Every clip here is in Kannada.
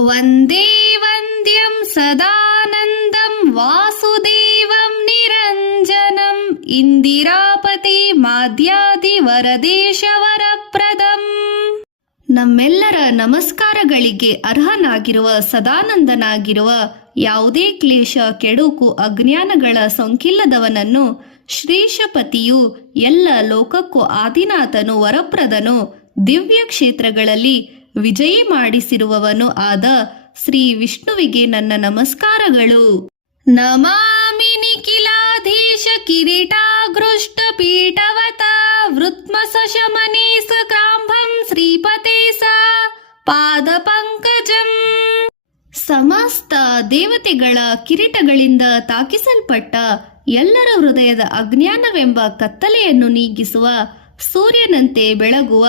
ವಂದೇ ವಂದ್ಯಂ ಸದಾನಂದಂ ವಾಸುದೇವಂ ನಿರಂಜನಂ ಇಂದಿರಾಪತಿ ಮಾದ್ಯಾದಿ ವರದೇಶವರಪ್ರದಂ. ನಮ್ಮೆಲ್ಲರ ನಮಸ್ಕಾರಗಳಿಗೆ ಅರ್ಹನಾಗಿರುವ ಸದಾನಂದನಾಗಿರುವ ಯಾವುದೇ ಕ್ಲೇಶ ಕೆಡುಕು ಅಜ್ಞಾನಗಳ ಸೋಂಕಿಲ್ಲದವನನ್ನು ಶ್ರೀಶಪತಿಯು ಎಲ್ಲ ಲೋಕಕ್ಕೂ ಆದಿನಾಥನು ವರಪ್ರದನು ದಿವ್ಯ ಕ್ಷೇತ್ರಗಳಲ್ಲಿ ವಿಜಯಿ ಮಾಡಿಸಿರುವವನು ಆದ ಶ್ರೀ ವಿಷ್ಣುವಿಗೆ ನನ್ನ ನಮಸ್ಕಾರಗಳು. ನಮಾಮಿ ನಿಖಿಲಾಧೀಶ ಕಿರೀಟಾಗೃಷ್ಟ ಪೀಠವತ ವೃತ್ಮಸಶಮನೀಸ ಕ್ರಾಂಭಂ ಶ್ರೀಪತೆ ಸ ಪಾದ ಪಂಕಜಂ. ಸಮಸ್ತ ದೇವತೆಗಳ ಕಿರೀಟಗಳಿಂದ ತಾಕಿಸಲ್ಪಟ್ಟ ಎಲ್ಲರ ಹೃದಯದ ಅಜ್ಞಾನವೆಂಬ ಕತ್ತಲೆಯನ್ನು ನೀಗಿಸುವ ಸೂರ್ಯನಂತೆ ಬೆಳಗುವ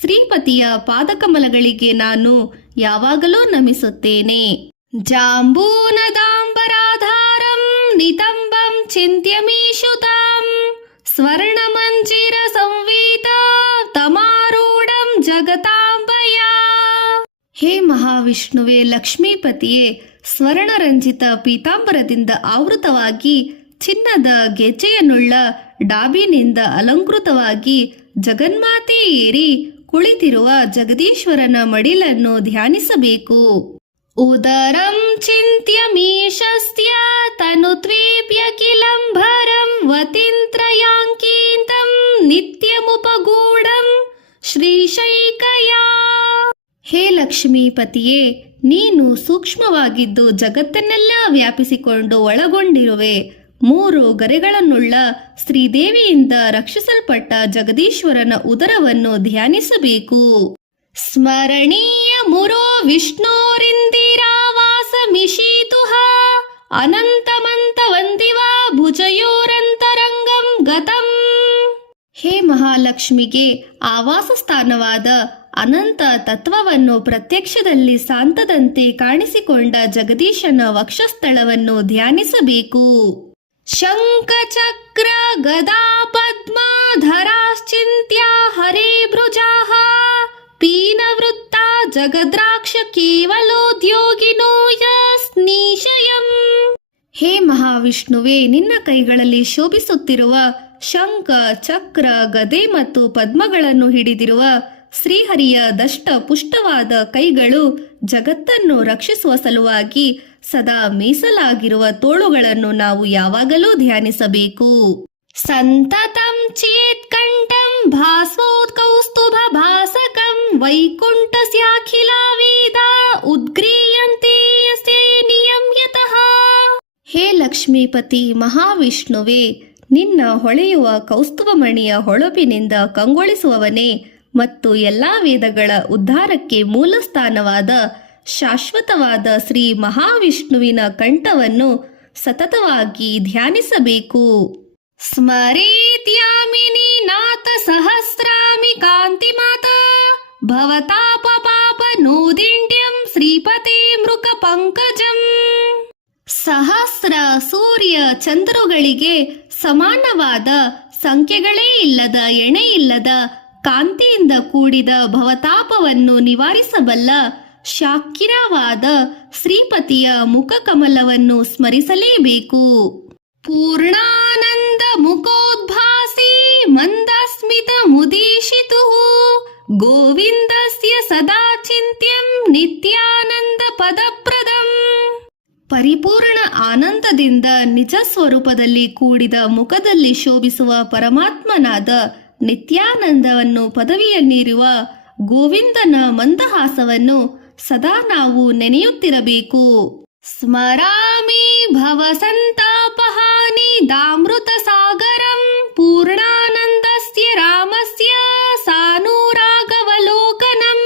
ಶ್ರೀಪತಿಯ ಪಾದಕಮಲಗಳಿಗೆ ನಾನು ಯಾವಾಗಲೂ ನಮಿಸುತ್ತೇನೆ. ಜಾಂಬೂನದಾಂಬರಾಧಾರಂ ನಿತಂಬಂ ಚಿಂತ್ಯಮೀಶುತಾಂ ಸ್ವರ್ಣಮಂಜಿರ ಸಂವೇದ ತಮಾರೂಢಂ ಜಗತಾಂಬಯ. ಹೇ ಮಹಾವಿಷ್ಣುವೇ, ಲಕ್ಷ್ಮೀಪತಿಯೇ, ಸ್ವರ್ಣರಂಜಿತ ಪೀತಾಂಬರದಿಂದ ಆವೃತವಾಗಿ ಚಿನ್ನದ ಗೆಜ್ಜೆಯನ್ನುಳ್ಳ ಡಾಬಿನಿಂದ ಅಲಂಕೃತವಾಗಿ ಜಗನ್ಮಾತೆ ಏರಿ ಕುಳಿತಿರುವ ಜಗದೀಶ್ವರನ ಮಡಿಲನ್ನು ಧ್ಯಾನಿಸಬೇಕು. ಉದರಂ ಚಿಂತ್ಯಮೀಶಸ್ಯ ತನುತ್ವೇಪ್ಯಖಿಲಂಭರಂ ವತಿಂತ್ರಯಾಂಕೀಂತಂ ನಿತ್ಯಮುಪಗೂಢಂ ಶ್ರೀಶೈಕಯಾ. ಹೇ ಲಕ್ಷ್ಮೀಪತಿಯೇ, ನೀನು ಸೂಕ್ಷ್ಮವಾಗಿದ್ದು ಜಗತ್ತನ್ನೆಲ್ಲ ವ್ಯಾಪಿಸಿಕೊಂಡು ಒಳಗೊಂಡಿರುವೆ. ಮೂರು ಗರೆಗಳನ್ನುಳ್ಳ ಶ್ರೀದೇವಿಯಿಂದ ರಕ್ಷಿಸಲ್ಪಟ್ಟ ಜಗದೀಶ್ವರನ ಉದರವನ್ನು ಧ್ಯಾನಿಸಬೇಕು. ಸ್ಮರಣೀಯ ಮುರೋ ವಿಷ್ಣೋರಿಂದಿರಾವಾಸಮಿಷೀತುಃ ಅನಂತಮಂತ ವಂದಿವ ಭುಜಯೋರಂತರಂಗಂ ಗತಂ. ಹೇ ಮಹಾಲಕ್ಷ್ಮಿಗೆ ಆವಾಸ ಸ್ಥಾನವಾದ ಅನಂತ ತತ್ವವನ್ನು ಪ್ರತ್ಯಕ್ಷದಲ್ಲಿ ಶಾಂತದಂತೆ ಕಾಣಿಸಿಕೊಂಡ ಜಗದೀಶನ ವಕ್ಷಸ್ಥಳವನ್ನು ಧ್ಯಾನಿಸಬೇಕು. ಶಂಖ ಚಕ್ರ ಗದಾ ಪದ್ಮಾಧರಾಶ್ಚಿಂತ್ಯ ಹರೇ ಭೃಜಾಃ ಪೀನವೃತ್ತ ಜಗದ್ರಾಕ್ಷ ಕೇವಲೋದ್ಯೋಗಿನೋ ಯಸ್ನೀಶಯಂ. ಹೇ ಮಹಾವಿಷ್ಣುವೇ, ನಿನ್ನ ಕೈಗಳಲ್ಲಿ ಶೋಭಿಸುತ್ತಿರುವ ಶಂಖ ಚಕ್ರ ಗದೆ ಮತ್ತು ಪದ್ಮಗಳನ್ನು ಹಿಡಿದಿರುವ ಶ್ರೀಹರಿಯ ದಷ್ಟ ಪುಷ್ಟವಾದ ಕೈಗಳು ಜಗತ್ತನ್ನು ರಕ್ಷಿಸುವ ಸಲುವಾಗಿ ಸದಾ ಮೀಸಲಾಗಿರುವ ತೋಳುಗಳನ್ನು ನಾವು ಯಾವಾಗಲೂ ಧ್ಯಾನಿಸಬೇಕು. ಸಂತತಂ ಚೇತ್ಕಂಠಂ ಭಾಸ್ವೋತ್ಕೌಸ್ತುಭ ಭಾಸಕಂ ವೈಕುಂಠಸ್ಯಾಖಿಲ ವೇದ ಉದ್ಗ್ರೀಯಂತೆ ಯಸ್ಯ ನಿಯಮ್ಯತಃ. ಹೇ ಲಕ್ಷ್ಮೀಪತಿ ಮಹಾವಿಷ್ಣುವೇ, ನಿನ್ನ ಹೊಳೆಯುವ ಕೌಸ್ತುಭಮಣಿಯ ಹೊಳಪಿನಿಂದ ಕಂಗೊಳಿಸುವವನೇ ಮತ್ತು ಎಲ್ಲಾ ವೇದಗಳ ಉದ್ಧಾರಕ್ಕೆ ಮೂಲಸ್ಥಾನವಾದ ಶಾಶ್ವತವಾದ ಶ್ರೀ ಮಹಾವಿಷ್ಣುವಿನ ಕಂಠವನ್ನು ಸತತವಾಗಿ ಧ್ಯಾನಿಸಬೇಕು. ಸ್ಮರೇತ್ಯಾಮಿನಿ ನಾಥ ಸಹಸ್ರಾಮಿ ಕಾಂತಿ ಮಾತಾ ಭವತಾಪ ಪಾಪ ನೋದಿಂಡ್ಯಂ ಶ್ರೀಪತೆ ಮೃಕ ಪಂಕಜಂ. ಸಹಸ್ರ ಸೂರ್ಯ ಚಂದ್ರಗಳಿಗೆ ಸಮಾನವಾದ ಸಂಖ್ಯೆಗಳೇ ಇಲ್ಲದ ಎಣೆಯಿಲ್ಲದ ಕಾಂತಿಯಿಂದ ಕೂಡಿದ ಭವತಾಪವನ್ನು ನಿವಾರಿಸಬಲ್ಲ ಶಾಕಿರವಾದ ಶ್ರೀಪತಿಯ ಮುಖಕಮಲವನ್ನು ಸ್ಮರಿಸಲೇಬೇಕು. ಪೂರ್ಣಾನಂದ ಮುಖೋದ್ಭಾಸಿ ಮಂದಸ್ಮಿತ ಮುದೀಶಿತು ಗೋವಿಂದಸ್ಯ ಸದಾ ಚಿಂತ್ಯಂ ನಿತ್ಯಾನಂದ ಪದಪ್ರದಂ. ಪರಿಪೂರ್ಣ ಆನಂದದಿಂದ ನಿಜ ಸ್ವರೂಪದಲ್ಲಿ ಕೂಡಿದ ಮುಖದಲ್ಲಿ ಶೋಭಿಸುವ ಪರಮಾತ್ಮನಾದ ನಿತ್ಯಾನಂದವನ್ನು ಪದವಿಯನ್ನಿರುವ ಗೋವಿಂದನ ಮಂದಹಾಸವನ್ನು ಸದಾ ನಾವು ನೆನೆಯುತ್ತಿರಬೇಕು. ಸ್ಮರಾಮಿ ಭವ ಸಂತಾಪಹಾನಿ ದಾಮೃತ ಸಾಗರಂ ಪೂರ್ಣಾನಂದಸ್ಯ ರಾಮಸ್ಯ ಸಾನುರಾಗವಲೋಕನಂ.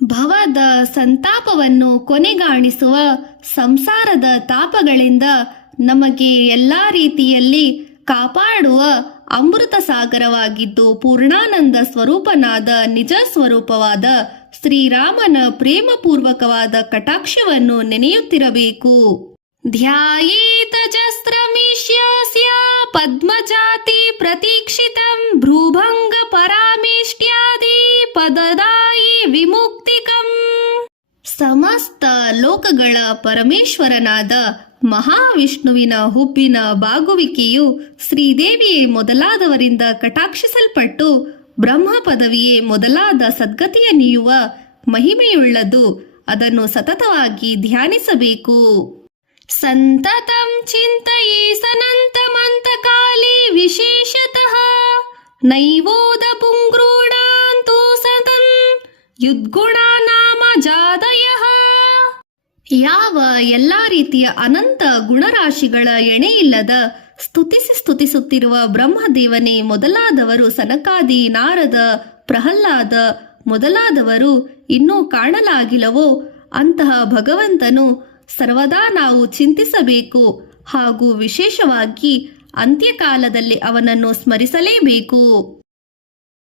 ಭವದ ಸಂತಾಪವನ್ನು ಕೊನೆಗಾಣಿಸುವ ಸಂಸಾರದ ತಾಪಗಳಿಂದ ನಮಗೆ ಎಲ್ಲಾ ರೀತಿಯಲ್ಲಿ ಕಾಪಾಡುವ ಅಮೃತ ಸಾಗರವಾಗಿದ್ದು ಪೂರ್ಣಾನಂದ ಸ್ವರೂಪನಾದ ನಿಜ ಸ್ವರೂಪವಾದ ಶ್ರೀರಾಮನ ಪ್ರೇಮಪೂರ್ವಕವಾದ ಕಟಾಕ್ಷವನ್ನು ನೆನೆಯುತ್ತಿರಬೇಕು. ಧ್ಯಾಯೇತ ಜಸ್ತ್ರಮೀಶ್ಯಸ್ಯ ಪದ್ಮಜಾತಿ ಪ್ರತೀಕ್ಷಿತಂ ಭ್ರೂಭಂಗ ಪರಾಮೇಷ್ಟ್ಯಾದಿ ಪದದಾಯಿ ವಿಮುಕ್ತಿಕಂ. ಸಮಸ್ತ ಲೋಕಗಳ ಪರಮೇಶ್ವರನಾದ ಮಹಾವಿಷ್ಣುವಿನ ಹುಬ್ಬಿನ ಬಾಗುವಿಕೆಯು ಶ್ರೀದೇವಿಯೇ ಮೊದಲಾದವರಿಂದ ಕಟಾಕ್ಷಿಸಲ್ಪಟ್ಟು ಬ್ರಹ್ಮ ಪದವಿಯೇ ಮೊದಲಾದ ಸದ್ಗತಿಯ ನೀಯುವ ಮಹಿಮೆಯುಳ್ಳದು. ಅದನ್ನು ಸತತವಾಗಿ ಧ್ಯಾನಿಸಬೇಕು. ಸಂತತಂ ಚಿಂತಯೇ ಸನಂತಮಂತಕಾಲಿ ವಿಶೇಷತಃ ನೈವೋದ ಪುಂಗ್ರೂಣಾಂತೋ ಸತಂ ಯುದ್ಗುಣಾನಾಮ ಜಾದಯಃ. ಯಾವ ಎಲ್ಲ ರೀತಿಯ ಅನಂತ ಗುಣರಾಶಿಗಳ ಎಣೆಯಿಲ್ಲದ ಸ್ತುತಿಸುತ್ತಿರುವ ಬ್ರಹ್ಮದೇವನೇ ಮೊದಲಾದವರು, ಸನಕಾದಿ, ನಾರದ, ಪ್ರಹ್ಲಾದ ಮೊದಲಾದವರು ಇನ್ನೂ ಕಾಣಲಾಗಿಲ್ಲವೋ ಅಂತಹ ಭಗವಂತನು ಸರ್ವದಾ ನಾವು ಚಿಂತಿಸಬೇಕು ಹಾಗೂ ವಿಶೇಷವಾಗಿ ಅಂತ್ಯಕಾಲದಲ್ಲಿ ಅವನನ್ನು ಸ್ಮರಿಸಲೇಬೇಕು.